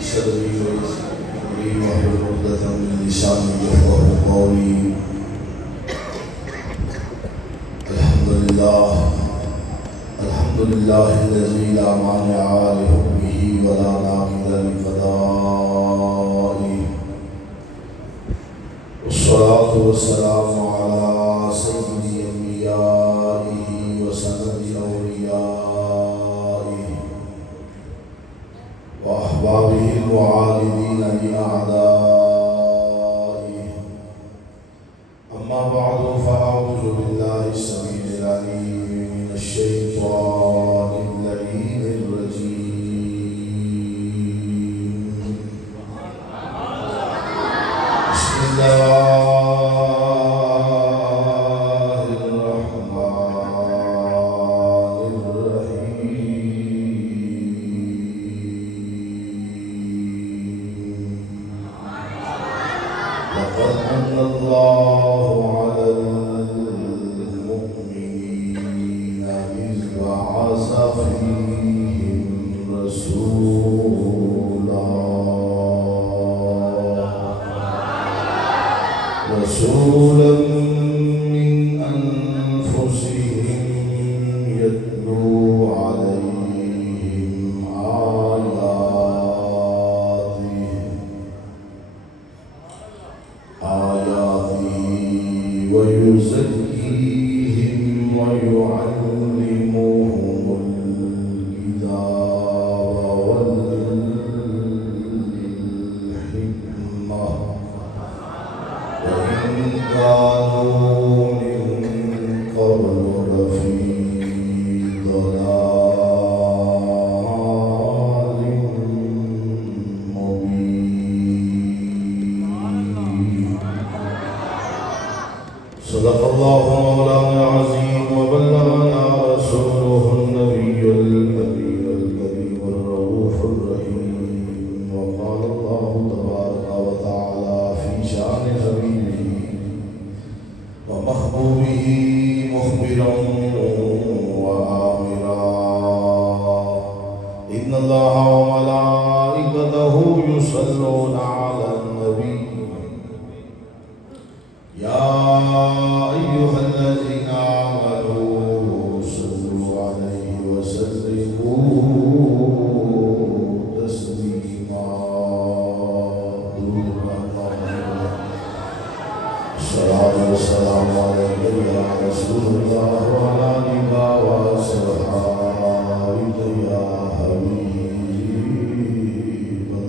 صدري ويسر أمري واحلل عقدة من لساني يفقهوا قولي. الحمد لله الذي لا مانع لحكمه ولا ناقض لقضائه، والصلاة والسلام على سيد أنبيائه وسند أوليائه وأحبابه المعاندين لأعدائه. أما بعد فأعوذ بالله السميع العليم من الشيطان اللعين الرجيم. بسم الله الرحمن الرحيم. لقد من الله على المؤمنين إذ بعث فيهم رسولا من أنفسهم يتلو عليهم آياته ويزكيهم ويعلمهم الكتاب والحكمة وإن كانوا من قبل لفي ضلال مبين. صدق الله مولانا العظيم وبلغنا رسوله النبي الكريم الكريم الرؤوف الرحيم. وقال الله تبارك وتعالى في شأن حبيبه ومحبوبه مخبرا وآمرا: إن الله وملائكته يصلون على النبي يا أيها الذين آمنوا صلوا عليه وسلموا تسليما. الصلاة والسلام عليك يا رسول الله وعلى آلك وصحبه يا حبيب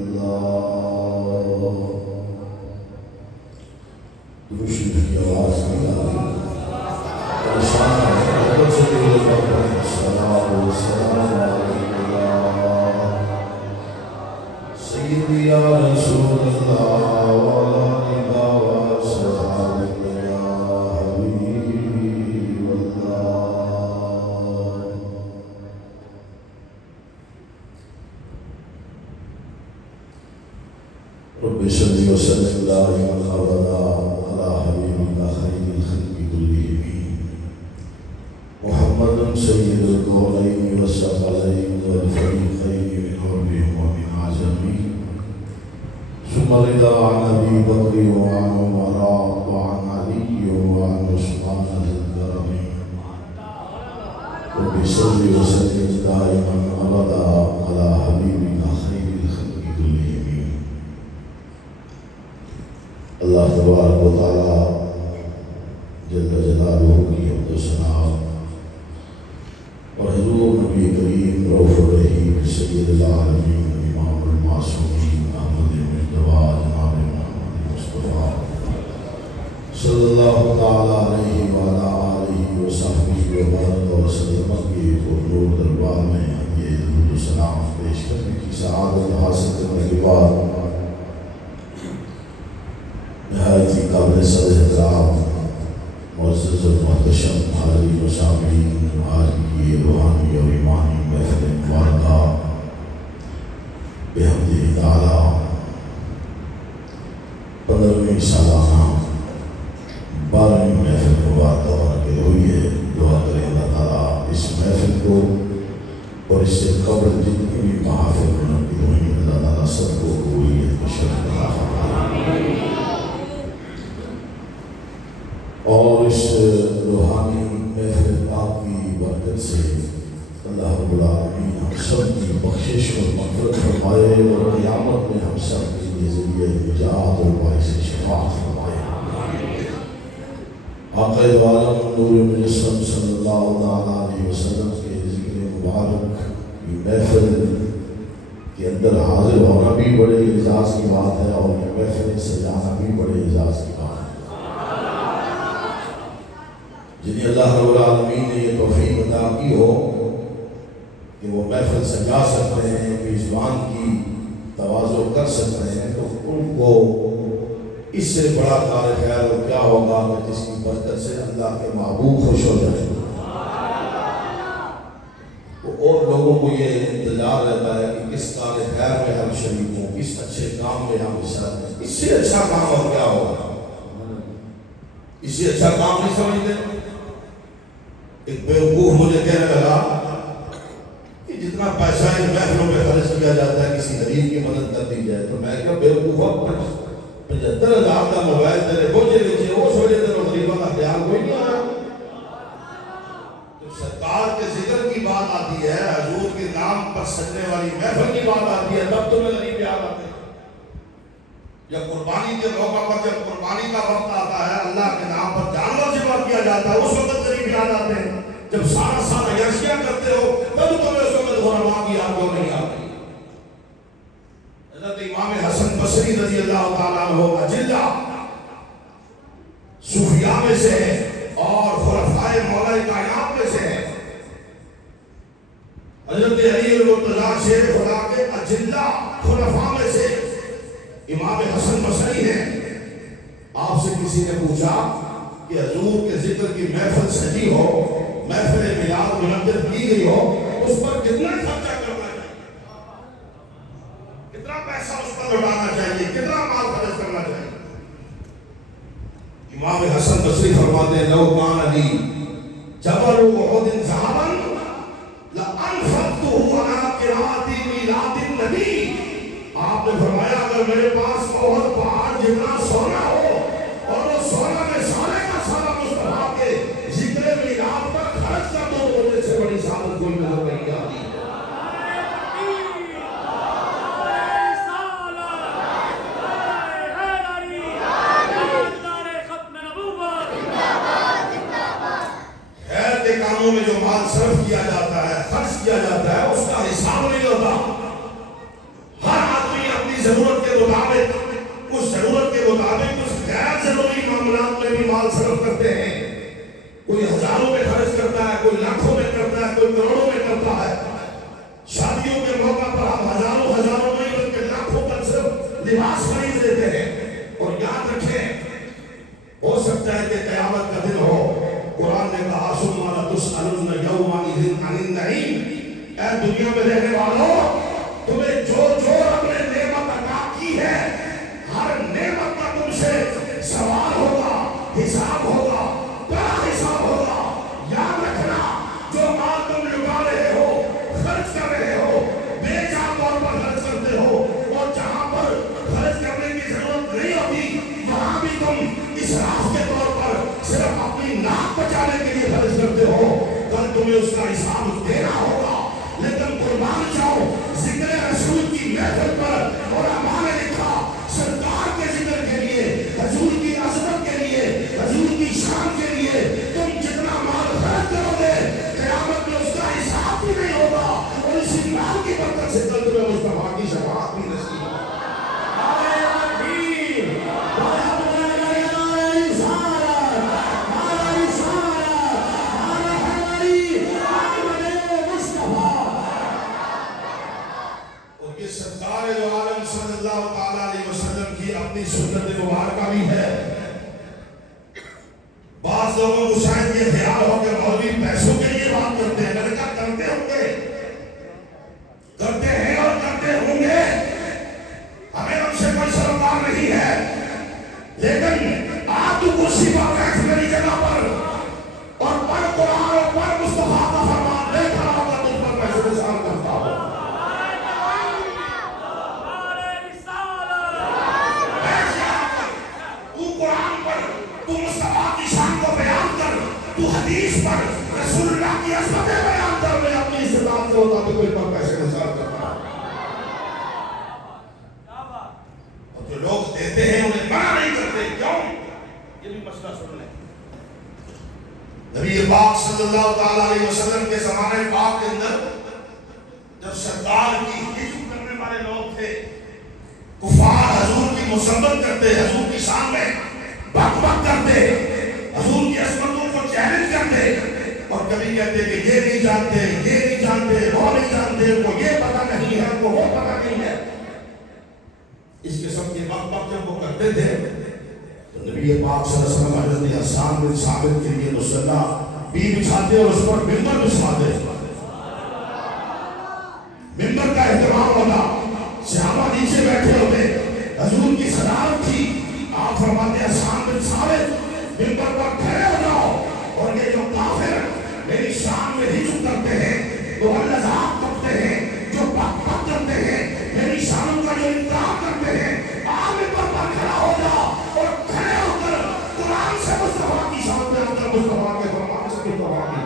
الله. درود شریف کی آواز نکالی پریشان محبت سے دل لگا الصلاۃ والسلام علیک یا سیدی یا رسول اللہ وعلی آلک وصحبہ یا حبیب اللہ. رب صل وسلم دائما ابدا على حبيبك خير الخلق كلهم محمد سيد الكونين والثقلين والفريقين من عربهم ومن عجمهم، ثم رضا عن ابي بكر وعن عمر وعن علي وعن عثمان ذي الكرم. رب صل وسلم دائما ابدا على حبيبك خير الخلق كلهم. اللہ تبارک و تعالی جل جلالہ کی حمد و ثنا اور حضور نبی کریم رؤوف الرحیم سید العالمین امام المعصومین احمد مجتبی جناب محمد مصطفیٰ صلی اللہ تعالی علیہ وعلی آلہ وصحبہ وبارک وسلم کے پرنور دربار میں یہ درود و سلام پیش کرنے کی سعادت حاصل کرنے کے بعد نہایت ہی قابل صد احترام معزز و محتشم حاضرین و سامعین، آج کی یہ روحانی اور ایمانی محفل مبارکہ بحمدہ تعالی 15ویں سالانہ 12ویں محفل مبارکہ منعقد ہوئی ہے. دعا کریں اللہ تعالیٰ اس محفل کو اور اس سے قبل جتنی بھی محافل منعقد ہوئی اللہ تعالیٰ سب کو رب العالمین ہم سب کی بخشش اور مغفرت فرمائے اور قیامت میں ہم سب کے لیے ذریعہ نجات اور باعث شفاعت فرمائے۔ آقا دو عالم نور مجسم صلی اللہ علیہ وسلم کے ذکر مبارک کی محفل کے اندر حاضر ہونا بھی بڑے اعزاز کی بات ہے اور یہ محفل سجانا بھی بڑے اعزاز کی بات ہے۔ جنہیں اللہ رب العالمین نے یہ توفیق عطا کی ہو کہ وہ محفل سجا سکتے ہیں، میزبان کی تواضع کر سکتے ہیں، تو ان کو اس سے بڑا کار خیر اور کیا ہوگا کہ جس کی برکت سے اللہ کے محبوب خوش ہو جائے۔ اور لوگوں کو یہ انتظار رہتا ہے کہ کس کار خیر میں ہم شریک ہوں، کس اچھے کام میں ہم حصہ لیں۔ اس سے اچھا کام اور کیا ہوگا؟ اس سے اچھا کام نہیں سمجھتے؟ ایک بیوقوف مجھے کہنے لگا کہ جتنا پیسہ ان محفلوں پہ خرچ کیا جاتا ہے کسی غریب کی مدد کر دی جائے، تو میں کہا بیوقوف 75,000 کا موبائل تیرے بوجھے بچے وہ سوچے تیرے غریبوں کا خیال کوئی نہیں آیا۔ تو سرکار کے ذکر کی بات آتی ہے، حضور کے نام پر سجنے والی محفل کی بات آتی ہے، تب تمہیں غریب یاد آتے ہیں۔ یا قربانی کے موقع پر جب قربانی کا وقت آتا ہے، اللہ کے نام پر جانور ذبح کیا جاتا ہے، اس وقت غریب یاد آتے ہیں۔ جب سارا سارا یشیاں کرتے ہو تب تمہیں اس وقت غربا کی یاد کیوں نہیں آتی؟ حضرت امام حسن بصری رضی اللہ تعالیٰ عنہ اجلہ صوفیاء میں سے ہے اور خلفائے مولا کائنات میں سے ہے۔ حضرت علی المرتضیٰ شیر خدا کے اجلہ خلفاء میں سے امام حسن بصری ہیں۔ آپ سے کسی نے پوچھا کہ حضور کے ذکر کی محفل سجی ہو، محفل میلاد منعقد کی گئی ہو، اس پر کتنا خرچہ کرنا چاہیے، کتنا پیسہ اس پر لوٹانا چاہیے، کتنا مال خرچ کرنا چاہیے؟ امام حسن بصری فرماتے ہیں لو کان علی جبل احد ذهبا لانفقته على قراءة میلاد النبی۔ آپ نے فرمایا اگر میرے پاس احد پہاڑ جتنا سونا ہو اور وہ سونا میں سارے کا سارا مصطفیٰ کے ذکر میلاد پر خرچ کر دو، مجھے سے بڑی سعادت کوئی نظر نہیں آتی۔ خیر کے کاموں میں جو مال صرف کیا جاتا ہے، خرچ کیا جاتا ہے، اس کا حساب نہیں ہوتا۔ ہر آدمی اپنی ضرورت کے مطابق، کچھ ضرورت کے مطابق کچھ غیر ضروری معاملات میں بھی مال صرف کرتے ہیں۔ کوئی ہزاروں میں خرچ کرتا ہے، کوئی لاکھوں میں کرتا ہے، کوئی کروڑوں میں کرتا ہے۔ شادیوں کے موقع پر ہم ہزاروں نہیں بلکہ لاکھوں پر صرف لباس خرید لیتے ہیں۔ اور یاد رکھیں، ہو سکتا ہے کہ قیامت کا دن ہو، قرآن نے کہا ثم لتسألن یومئذ عن النعیم۔ اے دنیا میں رہنے والوں، تمہیں جو رب نے نعمت عطا کی ہے، ہر نعمت کا تم سے سوال ہوگا، حساب ہوگا، بڑا حساب ہوگا۔ یاد رکھنا، جو مال تم لٹا رہے ہو، خرچ کر رہے ہو، بے جا طور پر خرچ کرتے ہو، اور جہاں پر خرچ کرنے کی ضرورت نہیں ہوتی وہاں بھی تم اسراف کے طور پر صرف اپنی ناک بچانے کے لیے خرچ کرتے ہو، کل تمہیں اس کا حساب دینا ہوگا۔ لیکن قربان جاؤ ذکر رسول کی محفل پر، اور ہمارے لکھا سرکار کے ذکر کے لیے، حضور کی عظمت کے لیے، حضور کی شان کے لیے تم جتنا مال خرچ کرو گے، قیامت میں اس کا حساب بھی نہیں ہوگا، اور اسی مال کی برکت سے کل تمہیں مصطفیٰ کی شفاعت بھی نصیب ہوگی۔ سرکار دو عالم صلی اللہ تعالیٰ علیہ وسلم کی اپنی سنت مبارکہ بھی ہے۔ بعض لوگوں کو شاید یہ خیال ہو کہ مولوی پیسوں کے لیے بات کرتے ہیں، میں نے کہا کرتے ہوں گے، کرتے ہیں اور کرتے ہوں گے، ہمیں ان سے کوئی سروکار نہیں ہے، لیکن آپ تو کرسی پر بیٹھ میری جگہ پر اور پڑھ قرآن اور پڑھ مصطفیٰ کا فرمان، دیکھا ہوگا تجھ پر میں سے سال کرتا ہوں۔ تو مصطفیٰ کی شان کو بیان کر، تو حدیث پر رسول اللہ کی عظمتیں بیان کر، میں اپنی استطاعت ہوتا تو کوئی پر پیسے نثار کرتا. اور جو لوگ دیتے ہیں انہیں منع نہیں کرتے. کیوں؟ یہ بھی مسئلہ سن لیں. نبی پاک صلی اللہ تعالیٰ علیہ وسلم کے زمانے پاک کے اندر جب سرکار کی ہجوم کرنے والے لوگ تھے، کفار حضور کی مذمت کرتے، حضور کی شان میں بک بک کرتے، حضور کی عظمتوں کو چیلنج کرتے، اور کبھی کہتے کہ یہ نہیں جانتے، یہ نہیں جانتے، وہ نہیں جانتے، کو یہ پتہ نہیں ہے، کو وہ پتہ نہیں ہے. اس قسم کے بک بک جب وہ کرتے تھے تو نبی پاک صلی اللہ علیہ وسلم حضرت حسان بن ثابت کے لیے مصلی بھی بچھاتے اور اس پر ممبر بچھاتے. ممبر کا اہتمام ہوتا، صحابہ نیچے بیٹھے ہوتے، حضور کی صدارت تھی. آپ فرماتے حسان بن ثابت ممبر پر کھڑے ہو جاؤ، اور یہ جو کافر میری شان میں ہجوم کرتے ہیں، جو الزام کرتے ہیں، جو بک بک کرتے ہیں، میری شانوں کا جو انکار کرتے ہیں، آپ ممبر پر کھڑا ہو جاؤ اور کھڑے ہو کر قرآن سے مصطفیٰ کی شان میں اندر مصطفیٰ کے فرمان سے مصطفیٰ کی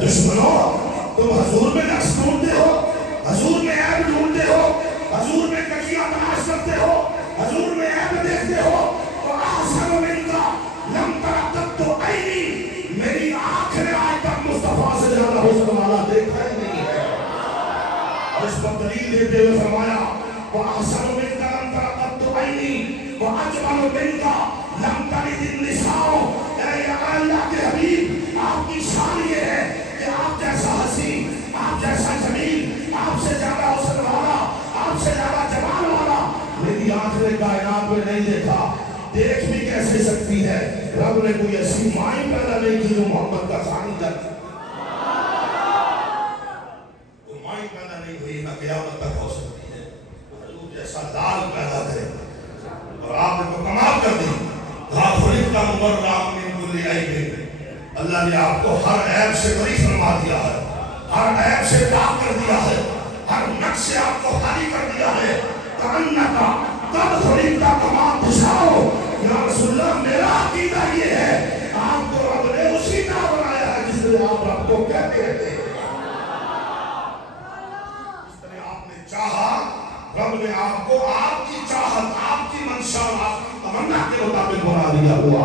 دشمنوں، تم حضور میں نقص ڈھونڈتے ہو، حضور میں عیب ڈھونڈتے ہو، حضور میں کجیاں تلاش کرتے ہو، حضور میں عیب دیکھتے ہو، تو احسن منک لم ترقب تو عینی، میری آنکھ نے آج تک مصطفیٰ سے زیادہ حسن والا دیکھا ہی نہیں ہے. اور اس پر دلیل دیتے ہوئے فرمایا وَأَحْسَنُ مِنْكَ لَمْ تَرَقَبْ تُ عَيْنِي وَأَجْمَلُ مِنْكَ لَمْ تَلِدِ النِّسَاءُ. اے اللہ کے حبیب، آپ کی شان یہ ہے کہ آپ جیسا حسین، آپ جیسا جمیل، آپ سے زیادہ حسن والا، آپ سے زیادہ جمال والا میری آنکھ نے کائنات میں نہیں دیکھا. دیکھ بھی کیسے سکتی ہے؟ رب نے کوئی ایسی مائیں پیدا نہیں کی جو محمد کا ثانی تک، کوئی مائیں پیدا نہیں ہوئی نہ قیامت تک ہو سکتی ہے. حضور جیسا لال پیدا کرے، اور آپ نے تو کمال کر دی. خلقت مبرأ من کل عیب، اللہ نے آپ کو ہر عیب سے بری فرما دیا ہے، ہر عیب سے پاک کر دیا ہے، ہر نقص سے آپ کو خالی کر دیا ہے. کأنک قد خلقت کما تشاء. یا رسول اللہ، میرا عقیدہ یہ ہے آپ کو رب نے اسی طرح بنایا ہے جس طرح آپ رب کو کہتے رہتے ہیں. جس طرح آپ نے چاہا، رب نے آپ کو آپ کی چاہت، آپ کی منشا، آپ کی تمنا کے مطابق بنا دیا ہوا.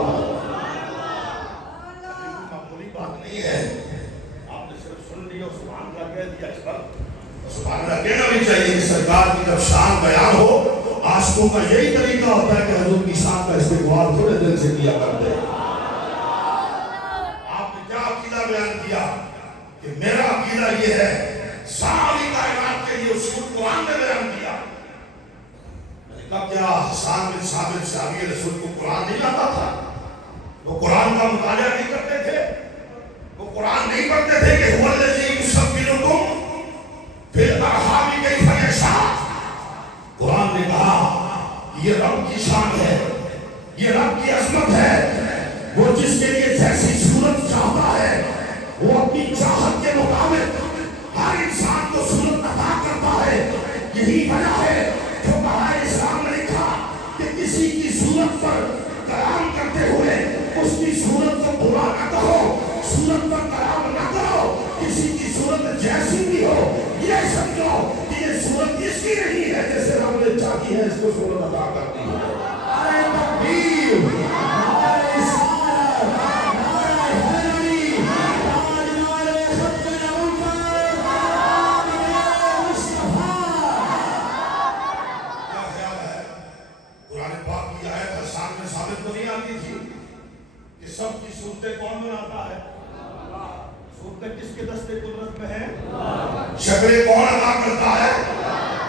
معمولی بات نہیں ہے. آپ نے صرف سن لیا اور سبحان اللہ کہہ دیا. اس پر سبحان اللہ کہنا بھی چاہیے کہ سرکار کی جب شان بیان ہو، عاشقوں کا یہی طریقہ ہوتا ہے کہ حضور کی شان کا استقبال تھوڑے دل سے کیا کرتے ہیں. آپ نے کیا عقیدہ بیان کیا کہ میرا عقیدہ یہ ہے، ساری کائنات کے لیے اصول قرآن نے بیان کیا. کیا حسان بن ثابت صحابی رسول کو قرآن نہیں لاتا تھا؟ وہ قرآن کا مطالعہ نہیں کرتے تھے؟ وہ قرآن نہیں پڑھتے تھے کہ هو الذی یصورکم فی الارحام کیف یشاء؟ قرآن نے کہا یہ رب کی شان ہے، یہ رب کی عظمت ہے. وہ جس کے لیے جیسی صورت چاہتا ہے وہ اپنی چاہت کے مطابق ہر انسان کو صورت عطا کرتا ہے. یہی وجہ ہے جو بہائے اسلام نے لکھا کہ کسی کی صورت پر کلام کرتے ہوئے اس کی صورت کو برا نہ کہو، صورت پر کلام نہ کرو. کسی کی صورت جیسی بھی ہو یہ سمجھو کہ یہ صورت اس کی نہیں صورتیں کون بناتا ہے؟ صورتیں کس کے دستے قدرت میں ہیں؟ شکلیں کون ادا کرتا ہے؟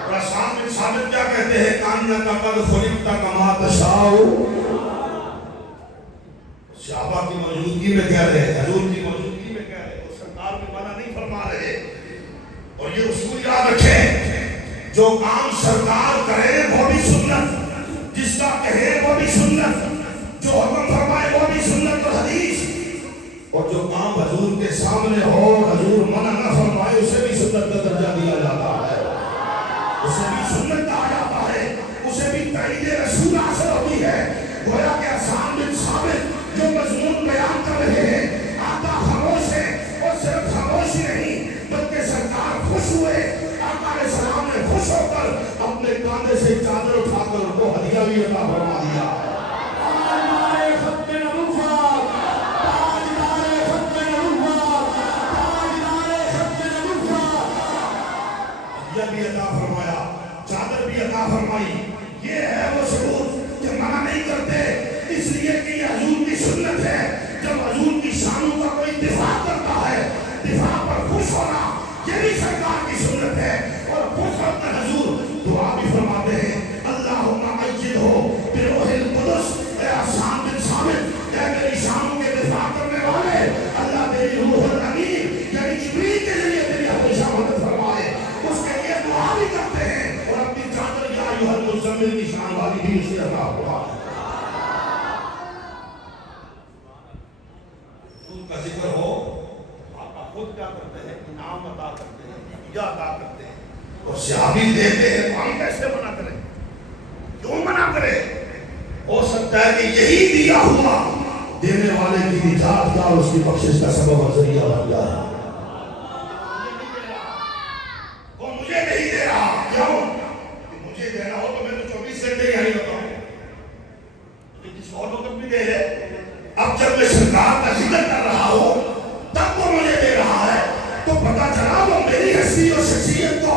اور حسان بن ثابت کیا کہتے ہیں؟ کاننا قد خلقت کما تشاء. صحابہ کی موجودگی میں کہہ رہے ہیں، حضور کی موجودگی میں کہہ رہے ہیں، اور سرکار بھی منع نہیں فرما رہے. اور یہ اصول یاد رکھیں، جو کام سرکار کرے وہ بھی سنت، جس کا کہے وہ بھی سنت، جو حکم فرمائے وہ بھی سنت اور حدیث، اور جو کام حضور کے سامنے ہو حضور منع نہ فرمائے اسے بھی سنت کا درجہ دیا جاتا ہے، اسے بھی سنت کہا جاتا ہے، اسے بھی تائید رسول حاصل ہوتی ہے. گویا کہ حسان بن ثابت جو مضمون بیان کر رہے ہیں، آقا خاموش ہے، اور صرف خاموشی نہیں بلکہ سرکار خوش ہوئے. آقا علیہ السلام نے خوش ہو کر اپنے کاندھے سے چادر اٹھا کر ان کو ہدیہ بھی عطا فرما دیا. ہدیہ بھی عطا فرمایا، چادر بھی عطا فرمائی. یہ ہے وہ شعور کہ منع نہیں کرتے اس لیے کہ یہ حضور کی سنت ہے. جب حضور کی شانوں کا کوئی دفاع کرتا ہے، دفاع پر خوش ہونا یہ بھی سرکار کی سنت ہے. اور خوش ہو کر حضور دعا بھی فرماتے ہیں، اللہم ایدہ بروح القدس. اے حسان بن ثابت، اے میری شانوں کے دفاع کرنے والے، اللہ تیری روح الامین یعنی جبریل کے ذریعے تیری ہمیشہ مدد فرمائے. اس کے لیے دعا بھی کرتے ہیں، اور اپنی چادر یا ایھا المزمل کی شان والی بھی اسے عطا ہوا. کا ذکر ہو، آپ خود کیا کرتے ہیں؟ انعام عطا کرتے ہیں، ہدیہ عطا کرتے ہیں، اور صحابی دیتے ہیں. تو ہم کیسے منع کریں؟ کیوں منع کریں؟ ہو سکتا ہے کہ یہی دیا ہوا دینے والے کی نجات کا اور اس کی بخشش کا سبب اور ذریعہ بن جائے. وہ مجھے نہیں دے رہا، کیوں؟ کہ مجھے دینا ہو تو میں تو 24 گھنٹے یہاں ہی ہوتا ہوں، کسی اور وقت بھی دے دے. اب جب میں سرکار کا ذکر کر رہا ہوں تب وہ مجھے دے رہا ہے، تو پتہ چلا وہ میری حیثیت اور شخصیت کو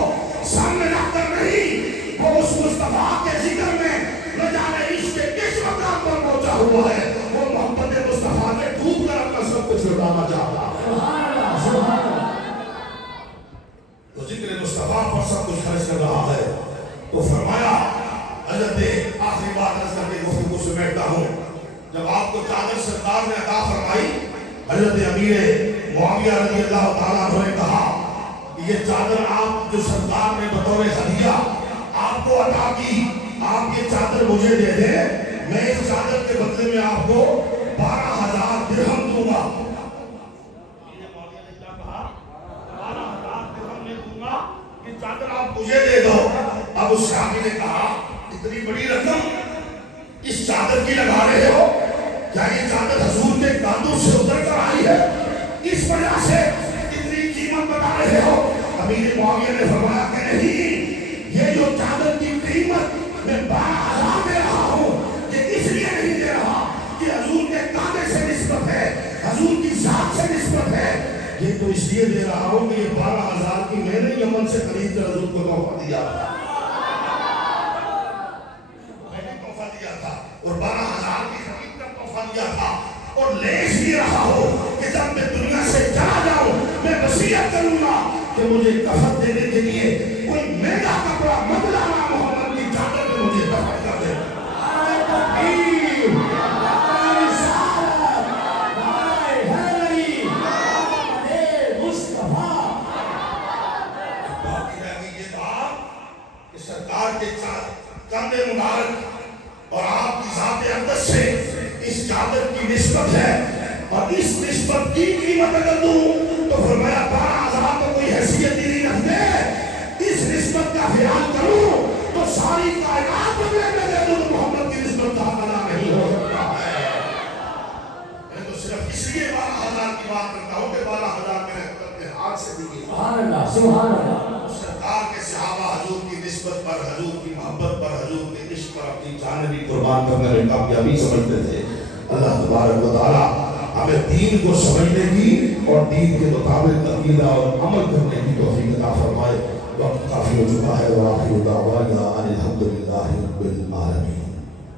سامنے رکھ کر نہیں، وہ اس مصطفیٰ کے ذکر میں نہ جانے عشق کے کس مقام پر پہنچا ہوا ہے. وہ محبت مصطفیٰ میں ڈوب کر اپنا سب کچھ لٹانا چاہتا ہے. تو ذکر مصطفیٰ پر سب کچھ خرچ کر رہا ہے. تو فرمایا، حضرت آخری بات عرض کر کے گفتگو سمیٹتا ہوں، جب آپ کو چادر سرکار نے عطا فرمائی، حضرت امیر معاویہ رضی اللہ تعالیٰ عنہ نے کہا کہ یہ چادر آپ جو سرکار نے بطور ہدیہ آپ کو عطا کی، آپ یہ چادر مجھے دے دیں، میں اس چادر کے بدلے میں آپ کو 12,000 درہم دوں گا. امیر معاویہ نے کیا کہا؟ 12,000 درہم میں دوں گا، یہ چادر آپ مجھے دے دو. اب اس صحابی نے کہا، اتنی بڑی رقم اس چادر کی لگا رہے ہو؟ کیا یہ چادر حضور کے کاندھوں سے اتر کر آئی ہے؟ اس وجہ سے اتنی قیمت بتا رہے ہو؟ امیر معاویہ نے فرمایا کہ نہیں، یہ جو چادر کی قیمت میں 12,000 دے رہا ہوں، یہ اس لیے نہیں دے رہا کہ حضور کے کاندھے سے نسبت ہے، حضور کی ذات سے نسبت ہے. یہ تو اس لیے دے رہا ہوں کہ یہ 12,000 کی میں نے یمن سے خرید کر حضور کو تحفہ دیا تھا، اور 12,000 کی خرید کا تحفہ دیا تھا. اور لے اس لیے رہا ہو کہ جب میں دنیا سے چلا جاؤں میں وصیت کروں گا کہ مجھے کفن دینے کے لیے کوئی مہنگا کپڑا مت لانا، محمد کی چادر میں مجھے کفن کر دے. باقی رہ گئی یہ بات کہ سرکار کے کاندھے مبارک اور آپ کی ذات اقدس سے اس چادر کی نسبت ہے، اور اس نسبت کی قیمت اگر دوں تو فرمایا 12,000 تو کوئی حیثیت ہی نہیں رکھتے، اس نسبت کا خیال کروں تو ساری کائنات میں دے دوں تو محمد کی نسبت کا ادا نہیں ہو سکتا ہے. میں تو صرف اس لیے 12,000 کی بات کرتا ہوں کہ 12,000 میں اپنے ہاتھ سے دی گئی. سبحان اللہ، سبحان اللہ. سرکار کے صحابہ حضور کی نسبت پر، حضور کی محبت پر، حضور کے عشق پر اپنی جانیں بھی قربان کرنے میں کامیابی سمجھتے تھے. اللہ تبارک و تعالی ہمیں دین کو سمجھنے کی اور دین کے مطابق عقیدہ اور عمل کرنے کی توفیق عطا فرمائے. وقت کافی ہو چکا ہے. وآخر دعوانا ان الحمد للہ رب العالمین.